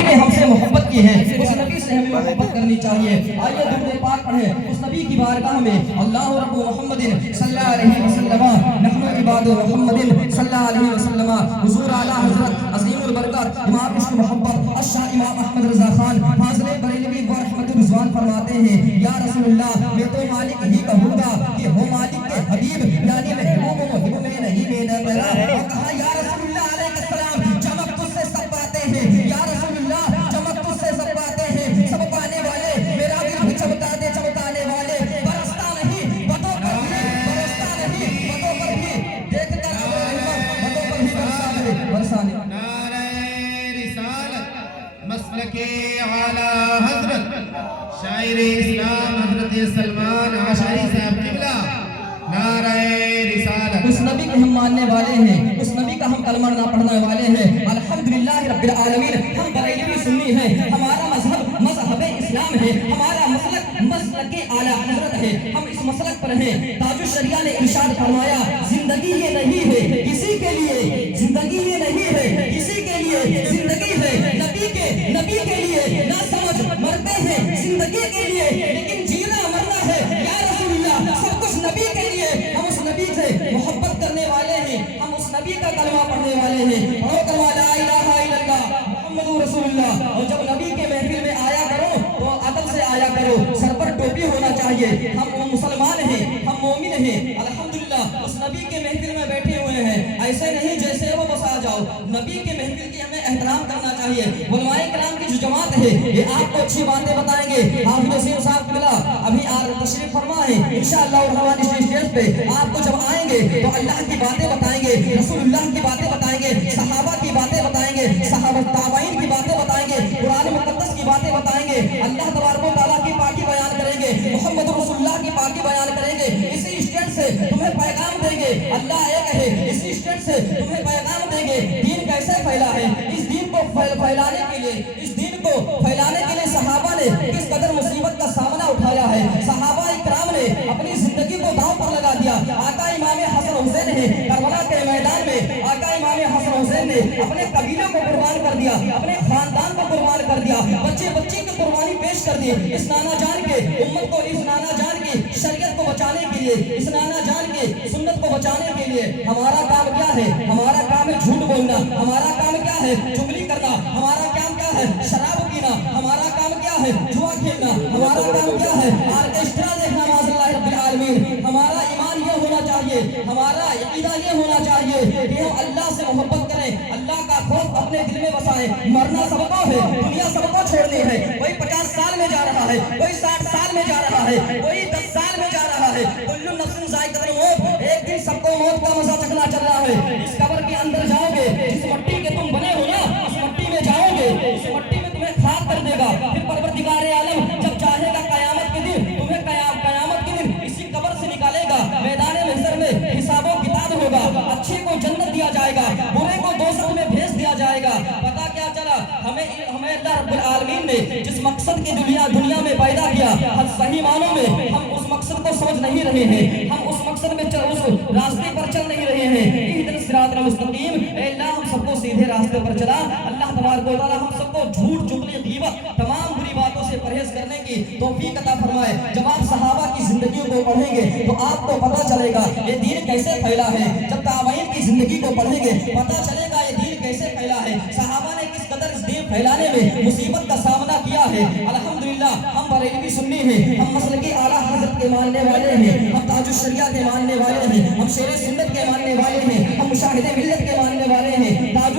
نبی نے ہم سے محبت کی ہے، اس نبی سے ہمیں محبت کرنی چاہیے۔ آئیے درود پاک پڑھیں اس نبی کی بارگاہ میں۔ اللہ رب محمد صلی اللہ علیہ وسلم، نحن عباد محمد صلی اللہ علیہ وسلم۔ حضور اعلیٰ حضرت عظیم البرکات امام عشق محبت الشاہ امام احمد رضا خان فاضل بریلوی ورحمت الرضوان فرماتے ہیں، یا رسول اللہ میں تو مالک ہی کہوں گا کہ ہو مالک کے حبیب، یعنی محبوب و محب میں نہیں میرا میرا۔ اور کہا یا رسول اللہ علیہ السلام چمک تجھ سے سب پاتے ہیں، یا رسول اللہ چمک تجھ سے سب پاتے ہیں، سب پانے والے میرا دل بھی چمکا دے چمکانے والے، برستا نہیں بتوں پر بھی، برستا نہیں بتوں پر بھی، دیکھ کر بتوں پر بھی برسا دے برسا دے۔ نعرہ رسالت مسلک اعلیٰ حضرت شاعر اسلام حضرت سلمان عاشری صاحب قبلہ، نعرہ رسالت۔ اس نبی کے ہم ماننے والے ہیں، اس نبی کا ہم کلمہ نہ پڑھنے والے ہیں۔ الحمدللہ رب العالمین، ہم بریلوی سنی ہیں، ہمارا مذہب مذہب اسلام ہے، ہمارا مسلک مسلک اعلیٰ حضرت ہے، ہم اس مسلک پر ہیں۔ تاج الشریعہ نے ارشاد فرمایا، زندگی یہ نہیں ہے کسی کے لیے، زندگی یہ نہیں ہے کسی کے لیے، زندگی ہے نبی کے لیے، نہ سمجھ مرتے ہیں زندگی کے لیے، لیکن جینا مرنا ہے یا رسول اللہ، سب کچھ نبی کے لیے۔ ہم اس نبی سے محبت کرنے والے ہیں، ہم اس نبی کا کلمہ پڑھنے والے ہیں۔ پڑھو کلمہ لا الہ الا اللہ محمد رسول اللہ۔ اور جب نبی کے محفل میں آیا کرو تو ادب سے آیا کرو، سر پر ٹوپی ہونا چاہیے۔ ہم مسلمان ہیں، ہم مومن ہیں، الحمدللہ اس نبی کے محفل میں بیٹھے ہوئے ہیں، ایسے نہیں جیسے وہ بس آ جاؤ۔ نبی کے محفل کی ہمیں احترام کرنا چاہیے۔ علماء کرام کی جو جماعت ہے یہ آپ کو اچھی باتیں بتائیں گے۔ حافظ نصیر صاحب قبلہ ابھی تشریف فرما ہے، انشاءاللہ الرحمن اس اسٹیج پہ آپ کو جب آئیں گے تو اللہ کی باتیں بتائیں گے، رسول اللہ کی باتیں بتائیں گے، صحابہ کی باتیں بتائیں گے، صحابہ تابعین کی باتیں بتائیں گے، قرآن مقدس کی باتیں بتائیں گے، اللہ تبارک و تعالیٰ کی پاکی بیان کریں گے، محمد رسول اللہ کی پاکی بیان کریں گے۔ اسی اسٹیج سے تمہیں پیغام دیں گے، اللہ ایک ہے، اسی اسٹیج سے تمہیں پیغام دیں گے دین کیسے پھیلا ہے۔ اس دین کو پھیلانے کے لیے، اس دین کو پھیلانے کے لیے صحابہ نے کس قدر مصیبت کا سامنا اٹھایا ہے، صحابہ اکرام نے اپنی زندگی کو داؤ پر لگا دیا۔ آقا امام حسن حسین نے کربلا کے میدان میں، آقا امام حسن حسین نے اپنے قبیلے کو قربان کر دیا، اپنے خاندان کو قربان کر دیا، بچے بچے کی قربانی پیش کر دی، اس نانا جان کے امت کو، اس نانا جان کی شریعت کو بچانے کے لیے، اس نانا جان کے سنت کو بچانے کے لیے۔ ہمارا کام کیا ہے؟ ہمارا کام ہے جھوٹ بولنا، ہمارا کام کیا ہے؟ چغلی کرنا، ہمارا کام کیا ہے؟ شراب پینا، ہمارا کام کیا ہے؟ جوا کھیلنا، ہمارا کام کیا ہے؟ آرکیسٹرا دیکھنا، معاذ اللہ رب العالمین۔ ہمارا ایمان یہ ہونا چاہیے، ہمارا عقیدہ یہ ہونا چاہیے کہ ہم اللہ سے محبت کریں، اللہ کا خوف اپنے دل میں بسائیں۔ مرنا سب کو ہے، دنیا سب کو چھوڑنی ہے، کوئی 50 سال میں جا رہا ہے، کوئی 60 سال میں جا رہا ہے، کوئی 10 سال میں جا رہا ہے۔ کل نفس ذائقۃ الموت، ایک دن سب کو موت کا مزہ چکھنا چل رہا ہے۔ اس قبر کے اندر جاؤ گے، جس مٹی کے تم بنے ہو نا، اس مٹی میں جاؤ گے، اس مٹی میں تمہیں خاک کر دے گا۔ پھر پروردگار عالم جب چاہے گا قیامت کے دن تمہیں قیامت کے دن اسی قبر سے نکالے گا، میدان محشر میں حساب و کتاب ہوگا، اچھے کو جنت دیا جائے گا، برے کو دوزخ میں بھیج دیا جائے گا۔ پتہ کیا چلا؟ ہمیں اللہ رب العالمین نے جس مقصد کی دنیا میں پیدا کیا، ہم صحیح معنوں میں ہم اس مقصد کو سمجھ نہیں رہے ہیں، ہم اس مقصد میں اس راستے پر چل نہیں رہے ہیں۔ اہدنا الصراط المستقیم، اے اللہ ہم سب کو سیدھے راستے پر چلا۔ اللہ تبارک و تعالی ہم سب کو جھوٹ چغلی غیبت تمام بری باتوں سے پرہیز کرنے کی توفیق عطا فرمائے۔ جب آپ صحابہ کی زندگیوں کو پڑھیں گے تو آپ کو پتہ چلے گا یہ دین کیسے پھیلا ہے۔ جب تابعین کی زندگی کو پڑھیں گے پتہ چلے گا یہ دین کیسے پھیلا ہے، صحابہ نے کس قدر اس دین پھیلانے میں مصیبت کا سامنا کیا ہے۔ الحمدللہ ہم بریلوی سنی ہیں، ہم مسلک اعلیٰ حضرت کے ماننے والے ہیں، ہم تاج الشریعہ کے ماننے والے ہیں، ہم شیر سنت کے ماننے والے ہیں، ہم مشاہد ملت کے ماننے والے ہیں۔ تاج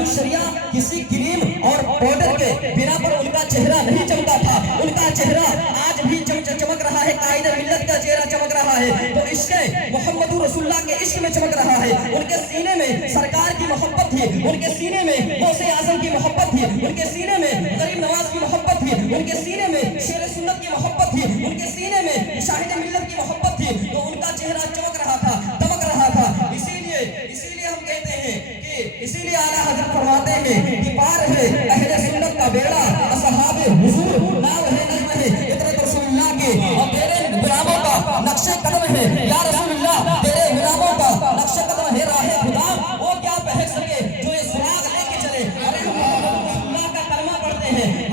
الشریعہ کسی کریم اور پاؤڈر کے بنا پر ان کا چہرہ نہیں چمکا تھا، ان کا چہرہ آج بھی چمک رہا ہے، قائد ملت کا چہرہ چمک رہا ہے تو عشق محمد رسول اللہ کے عشق میں چمک رہا ہے۔ ان کے سینے میں سرکار کی محبت تھی، ان کے سینے میں غوث اعظم کی محبت تھی، ان کے سینے میں غریب نواز کی محبت تھی، ان کے سینے میں شیر سنت کی محبت تھی، ان کے سینے میں مشاہد ملت کی محبت تھی، تو ان کا چہرہ چمک رہا تھا، دمک رہا تھا۔ اسی لیے ہم کہتے ہیں کہ اسی لیے اعلیٰ حضرت فرماتے ہیں کہ پار ہے اہل سنت کا بیڑا، اصحاب حضور نام ہے، نظم ہے عطرت رسول اللہ کی، اور تیرے غلاموں کا نقش قدم ہے یا رسول اللہ، تیرے غلاموں کا نقش قدم ہے راہ خدا، وہ کیا پہن سکے جو یہ سراغ لے کے چلے۔ ارے محمد رسول اللہ ہیں